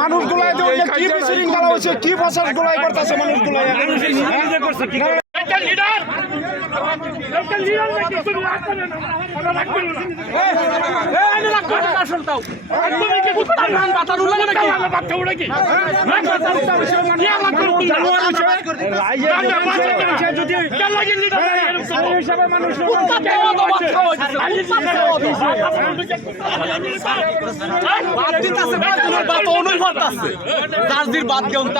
মানুষ গুলাই কি বিশৃঙ্খলা হয়েছে, কি ভাষা গুলাই করতেছে মানুষ গুলাই বাদ দিন